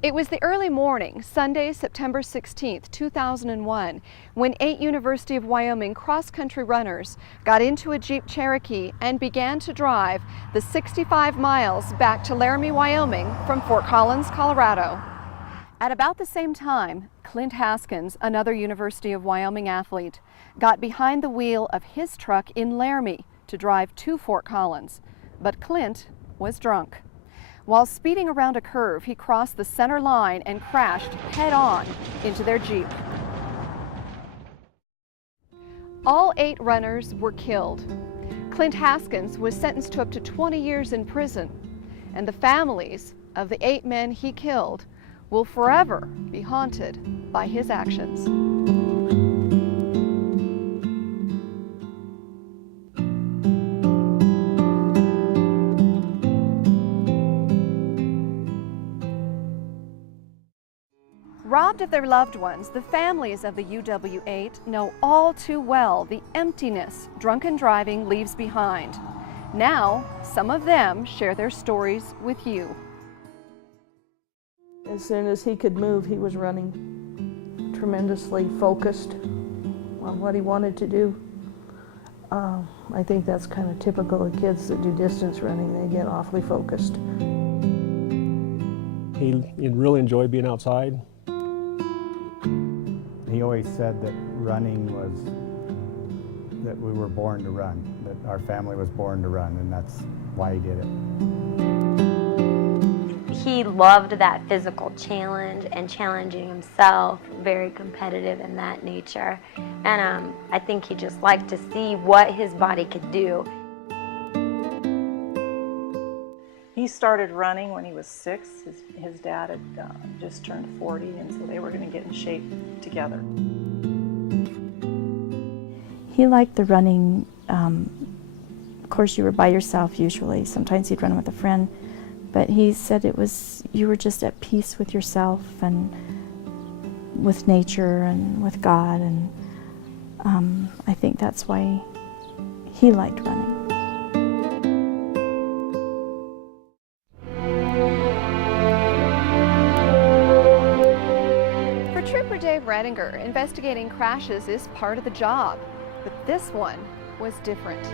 It was the early morning, Sunday, September 16, 2001, when 8 University of Wyoming cross-country runners got into a Jeep Cherokee and began to drive the 65 miles back to Laramie, Wyoming from Fort Collins, Colorado. At about the same time, Clint Haskins, another University of Wyoming athlete, got behind the wheel of his truck in Laramie to drive to Fort Collins. But Clint was drunk. While speeding around a curve, he crossed the center line and crashed head-on into their Jeep. All 8 runners were killed. Clint Haskins was sentenced to up to 20 years in prison, and the families of the 8 men he killed will forever be haunted by his actions. Robbed of their loved ones, the families of the UW8 know all too well the emptiness drunken driving leaves behind. Now, some of them share their stories with you. As soon as he could move, he was running, tremendously focused on what he wanted to do. I think that's kind of typical of kids that do distance running. They get awfully focused. He really enjoyed being outside. He always said that running was, that we were born to run, that our family was born to run, and that's why he did it. He loved that physical challenge and challenging himself, very competitive in that nature. And I think he just liked to see what his body could do. He started running when he was 6. His dad had just turned 40, and so they were going to get in shape together. He liked the running. Of course, you were by yourself usually. Sometimes he'd run with a friend, but he said it was, you were just at peace with yourself and with nature and with God, and I think that's why he liked running. Dave Redinger, investigating crashes is part of the job, but this one was different.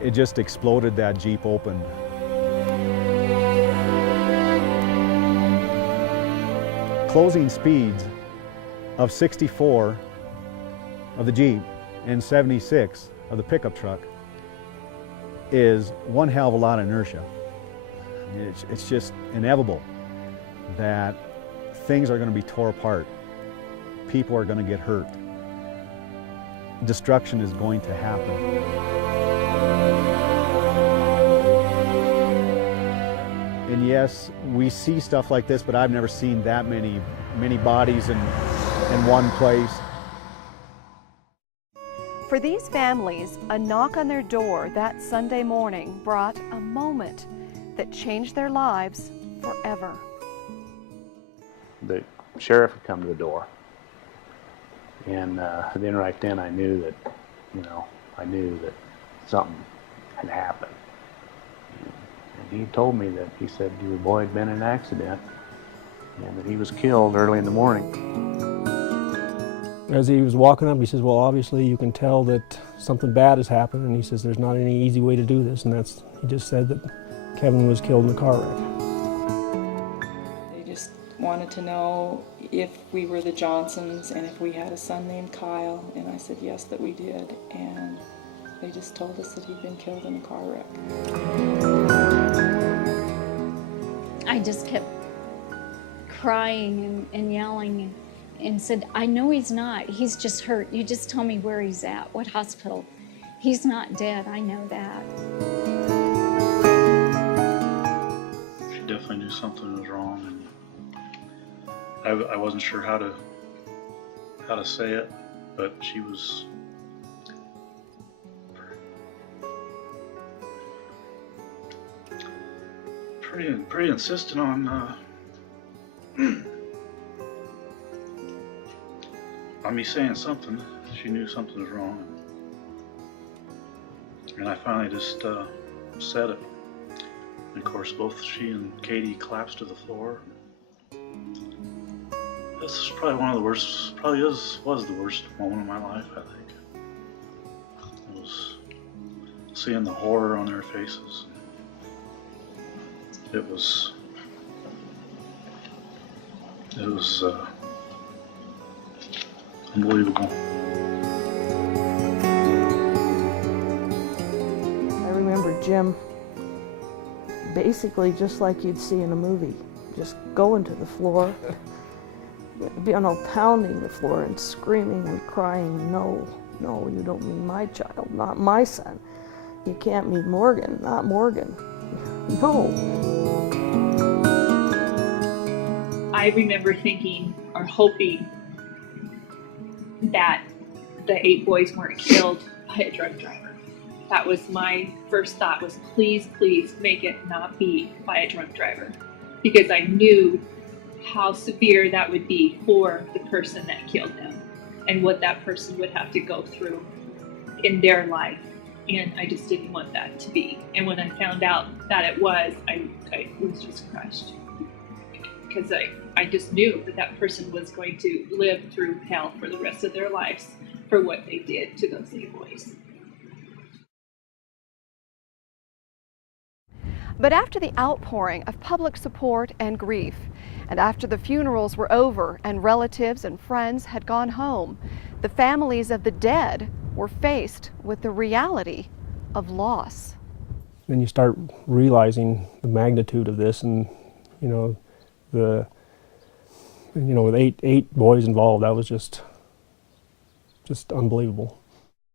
It just exploded. That Jeep opened. Closing speeds of 64 of the Jeep and 76 of the pickup truck is one hell of a lot of inertia. It's just inevitable that things are going to be tore apart. People are going to get hurt. Destruction is going to happen. And yes, we see stuff like this, but I've never seen that many bodies in one place. For these families, a knock on their door that Sunday morning brought a moment that changed their lives forever. The sheriff had come to the door, and then right then I knew that, something had happened. And he told me that, he said, your boy had been in an accident and that he was killed early in the morning. As he was walking up, he says, well, obviously you can tell that something bad has happened, and he says there's not any easy way to do this, and he just said that Kevin was killed in a car wreck. They just wanted to know if we were the Johnsons and if we had a son named Kyle, and I said yes, that we did, and they just told us that he'd been killed in a car wreck. I just kept crying and yelling and said, I know he's not, he's just hurt. You just tell me where he's at, what hospital. He's not dead, I know that. Definitely knew something was wrong, and I wasn't sure how to say it, but she was pretty insistent on me saying something. She knew something was wrong, and I finally just said it. And of course, both she and Katie collapsed to the floor. This is probably one of the worst, was the worst moment of my life, I think. It was seeing the horror on their faces. It was unbelievable. I remember Jim basically just like you'd see in a movie, just going to the floor, pounding the floor and screaming and crying, no, no, you don't mean my child, not my son. You can't mean Morgan, not Morgan. No. I remember thinking or hoping that the 8 boys weren't killed by a drunk driver. That was my first thought, was please, please make it not be by a drunk driver. Because I knew how severe that would be for the person that killed them and what that person would have to go through in their life. And I just didn't want that to be. And when I found out that it was, I was just crushed. Because I just knew that that person was going to live through hell for the rest of their lives for what they did to those 8 boys. But after the outpouring of public support and grief, and after the funerals were over and relatives and friends had gone home, the families of the dead were faced with the reality of loss. Then you start realizing the magnitude of this, and with eight boys involved, that was just unbelievable.